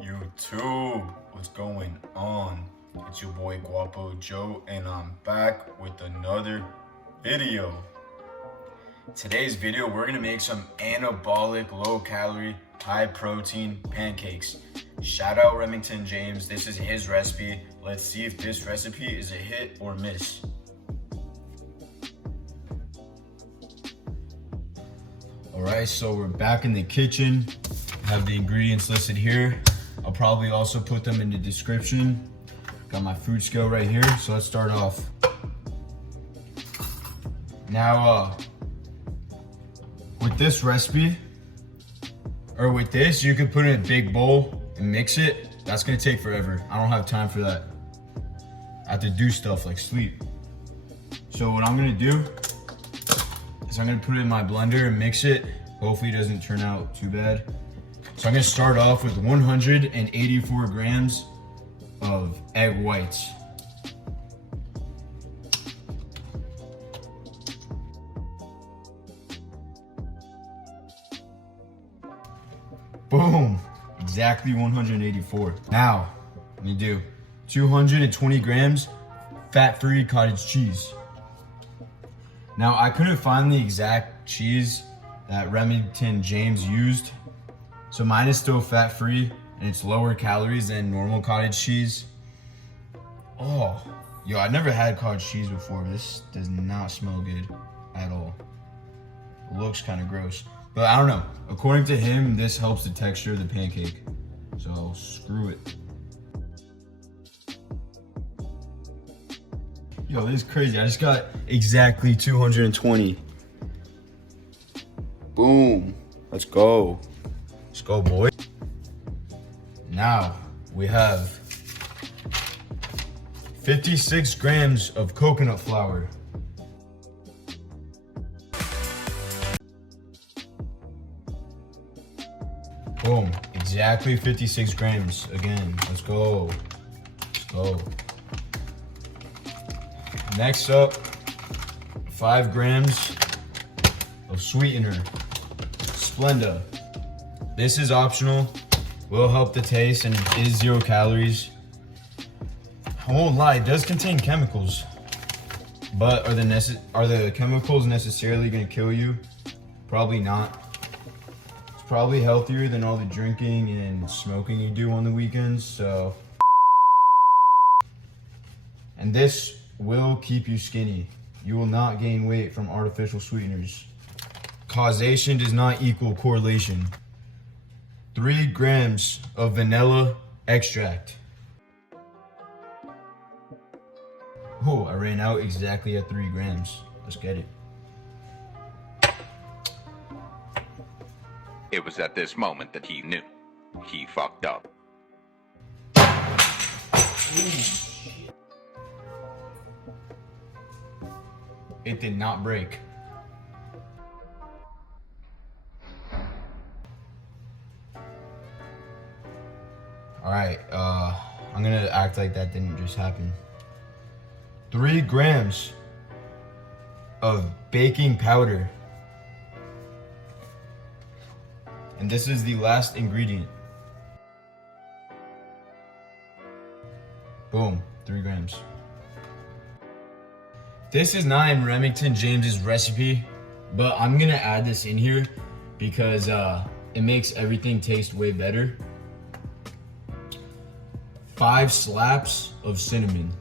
YouTube, what's going on? It's your boy Guapo Joe, and I'm back with another video. Today's video, we're gonna make some anabolic, low-calorie, high-protein pancakes. Shout out Remington James. This is his recipe. Let's see if this recipe is a hit or miss. Alright, so we're back in the kitchen. I have the ingredients listed here. I'll probably also put them in the description. Got my food scale right here, so let's start off. Now, with this recipe, or with this, you could put it in a big bowl and mix it. That's gonna take forever. I don't have time for that. I have to do stuff like sleep. So what I'm gonna do is I'm gonna put it in my blender and mix it. Hopefully it doesn't turn out too bad. So I'm gonna start off with 184 grams of egg whites. Boom, exactly 184. Now, let me do 220 grams fat-free cottage cheese. Now, I couldn't find the exact cheese that Remington James used. So mine is still fat-free and it's lower calories than normal cottage cheese. Oh, yo, I never had cottage cheese before. This does not smell good at all. It looks kind of gross, but I don't know. According to him, this helps the texture of the pancake. So screw it. Yo, this is crazy. I just got exactly 220. Boom, let's go. Let's go, boy. Now we have 56 grams of coconut flour. Boom, exactly 56 grams. Again, let's go. Let's go. Next up, 5 grams of sweetener, Splenda. This is optional, will help the taste, and it is 0 calories. I won't lie, it does contain chemicals, but are the chemicals necessarily gonna kill you? Probably not. It's probably healthier than all the drinking and smoking you do on the weekends, so. And this will keep you skinny. You will not gain weight from artificial sweeteners. Causation does not equal correlation. 3 grams of vanilla extract. Oh, I ran out exactly at 3 grams. Let's get it. It was at this moment that he knew. He fucked up. It did not break. All right, I'm gonna act like that didn't just happen. 3 grams of baking powder. And this is the last ingredient. Boom, 3 grams. This is not in Remington James's recipe, but I'm gonna add this in here because it makes everything taste way better. 5 slaps of cinnamon.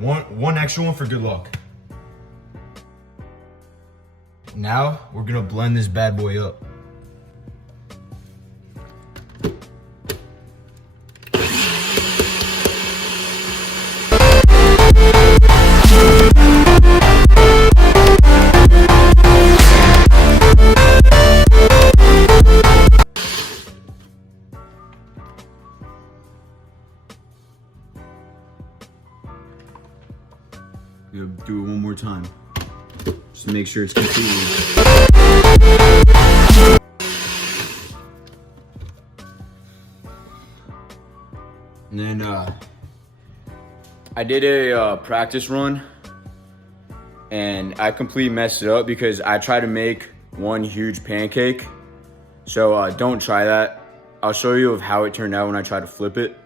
One extra one for good luck. Now we're gonna blend this bad boy up. We'll do it one more time. Just to make sure it's completely. And then I did a practice run and I completely messed it up because I tried to make one huge pancake. So don't try that. I'll show you of how it turned out when I tried to flip it.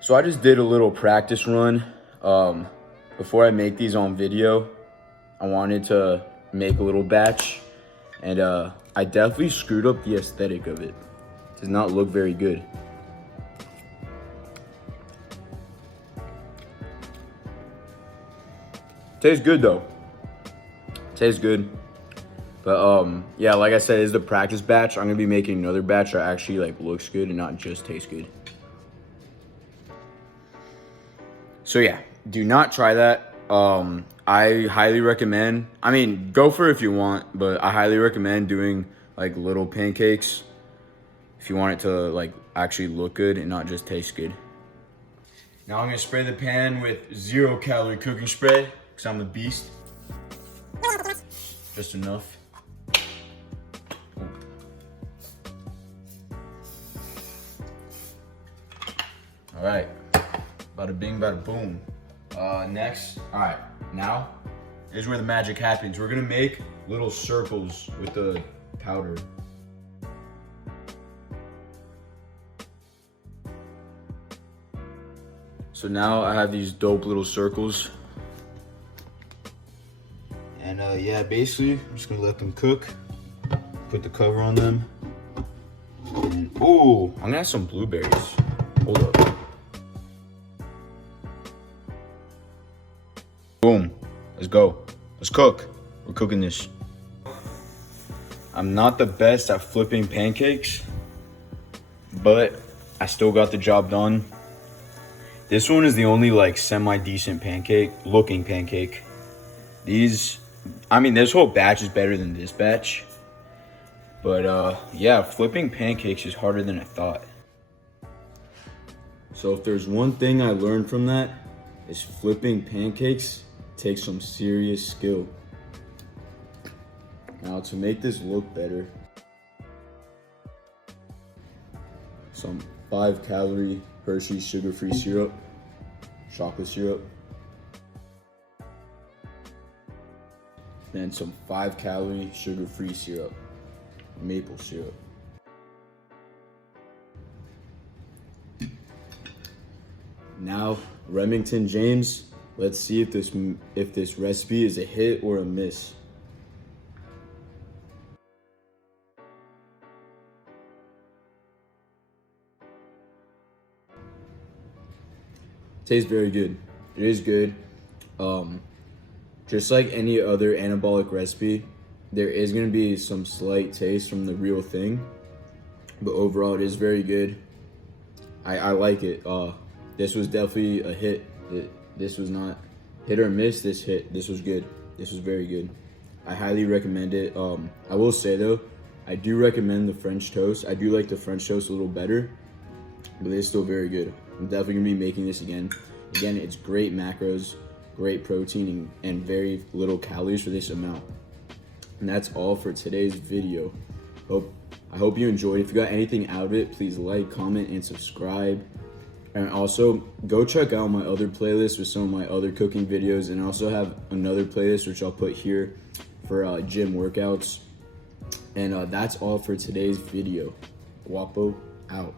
So I just did a little practice run. Before I make these on video, I wanted to make a little batch, and I definitely screwed up the aesthetic of it. It does not look very good. Tastes good though. Tastes good. But yeah, like I said, it's the practice batch. I'm gonna be making another batch that actually like looks good and not just tastes good. So yeah, do not try that. I highly recommend, I mean, go for it if you want, but I highly recommend doing like little pancakes if you want it to like actually look good and not just taste good. Now I'm gonna spray the pan with 0 calorie cooking spray because I'm a beast. Just enough. All right, bada bing, bada boom. Next, all right, now is where the magic happens. We're gonna make little circles with the powder. So now I have these dope little circles. And yeah, basically, I'm just gonna let them cook. Put the cover on them. And, ooh, I'm gonna have some blueberries. Hold up. Boom, let's go. Let's cook. We're cooking this. I'm not the best at flipping pancakes, but I still got the job done. This one is the only like semi-decent looking pancake. These, I mean, this whole batch is better than this batch. But yeah, flipping pancakes is harder than I thought. So if there's one thing I learned from that, is flipping pancakes takes some serious skill. Now to make this look better, some 5 calorie Hershey's sugar-free syrup, chocolate syrup, then some 5 calorie sugar-free syrup, maple syrup. Now, Remington James, let's see if this recipe is a hit or a miss. Tastes very good. It is good. Just like any other anabolic recipe, there is gonna be some slight taste from the real thing, but overall it is very good. I like it. This was definitely a hit. This was not hit or miss. This hit. This was good. This was very good. I highly recommend it. I will say though, I do recommend the French toast. I do like the French toast a little better, but it's still very good. I'm definitely gonna be making this again. Again, it's great macros, great protein, and very little calories for this amount. And that's all for today's video. I hope you enjoyed. If you got anything out of it, please like, comment, and subscribe. And also, go check out my other playlist with some of my other cooking videos. And I also have another playlist, which I'll put here for gym workouts. And that's all for today's video. Guapo out.